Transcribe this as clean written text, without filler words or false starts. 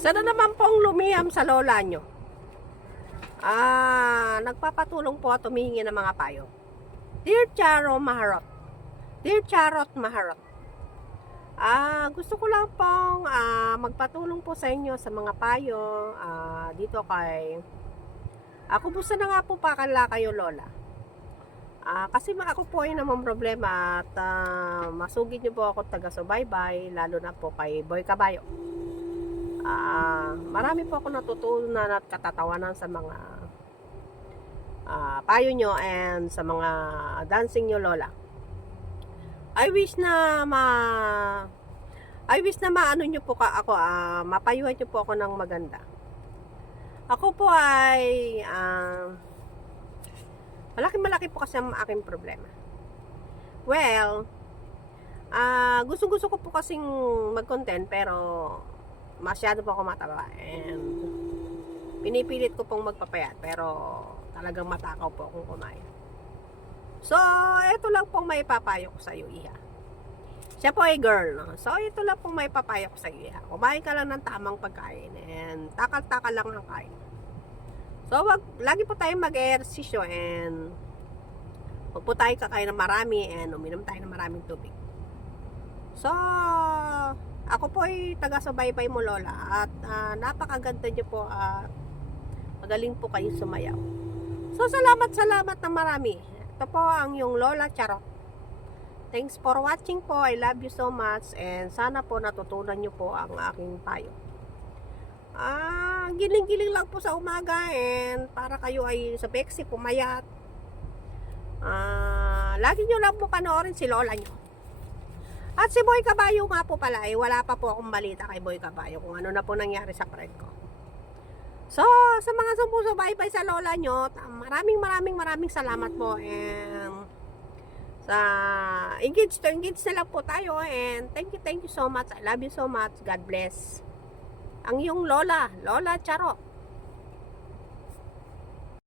Isa na naman pong lumiham sa lola nyo. Nagpapatulong po at humihingi ng mga payo. Dear Charo Maharot. Dear Charot Maharot. Gusto ko lang pong magpatulong po sa inyo sa mga payo dito kay kumusta na nga po pakala kayo lola. Kasi ako po ay namang problema at masugid niyo po ako taga-subaybay, lalo na po kay Boy Caballo. Marami po ako natutunan at katatawanan sa mga payo nyo and sa mga dancing nyo lola. I wish na maano nyo po ako, mapayuhan nyo po ako ng maganda. Ako po ay malaki po kasi ang aking problema. Well, gusto ko po kasing mag-content pero masyado po ako mataba and pinipilit ko pong magpapayat pero talagang matakaw po akong kumain. So, ito lang pong may papayo ko sa iyo, Iha. Siya po ay girl, no? So, ito lang pong may papayo ko sa iyo, Iha. Kumain ka lang ng tamang pagkain and takal-takal lang ng kain. So, lagi po tayong mag-ehersisyo and huwag po tayo kakain ng marami and uminom tayo ng maraming tubig. So, ako po ay taga-subaybay mo lola at napakaganda niyo po at magaling po kayo sumayaw. So, salamat na marami. Ito po ang yung Lola Charot. Thanks for watching po. I love you so much and sana po natutunan niyo po ang aking payo. Giling-giling lang po sa umaga and para kayo ay sa Bexy pumayat. Lagi nyo lang po panoorin si lola nyo. At si Boy Caballo nga po pala ay wala pa po akong balita kay Boy Caballo kung ano na po nangyari sa friend ko. So, sa mga sumusubaybay sa lola nyo, maraming salamat po and sa engage na lang po tayo and thank you so much. I love you so much. God bless. Ang iyong Lola Charot.